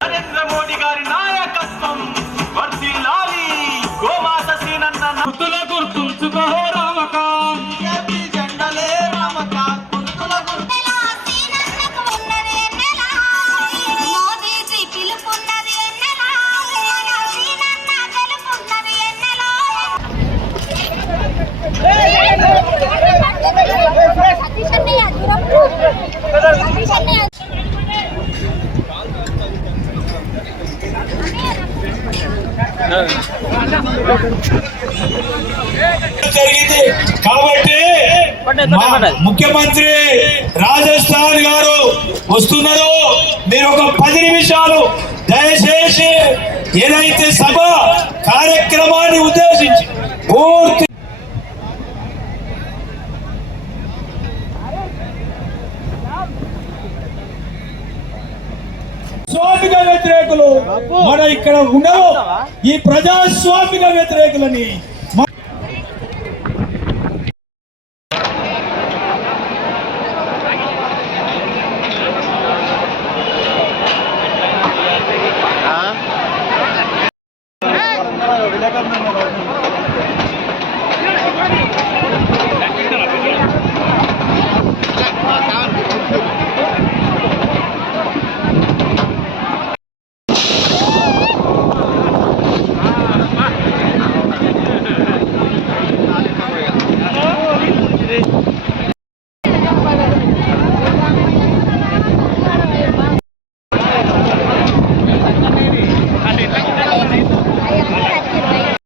నరేంద్ర మోడీ గారి నాయకత్వం వర్ధిల్లాలి. గోమాత సీనన్న గుర్తుల గుర్తుంచుకో రామకాంత్. జెండలే రామకాంత్ గుర్తుల గుర్తులా సీనన్నకు ఉన్నది ఎన్నెలా. మోదీజీ పిలుపున్నది ఎన్నెలా. మన సీనన్న గెలుపున్నది ఎన్నెలా. సతీష్ అన్నయ్య సతీష్ అన్నయ్య జరిగింది కాబట్టి ముఖ్యమంత్రి రాజస్థాన్ గారు వస్తున్నారు. మీరు ఒక 10 నిమిషాలు దయచేసి ఏదైతే సభ కార్యక్రమాన్ని ఉద్దేశించి పూర్తి స్వామిక వ్యతిరేకులు మన ఇక్కడ ఉండరు. ఈ ప్రజాస్వామిక వ్యతిరేకులని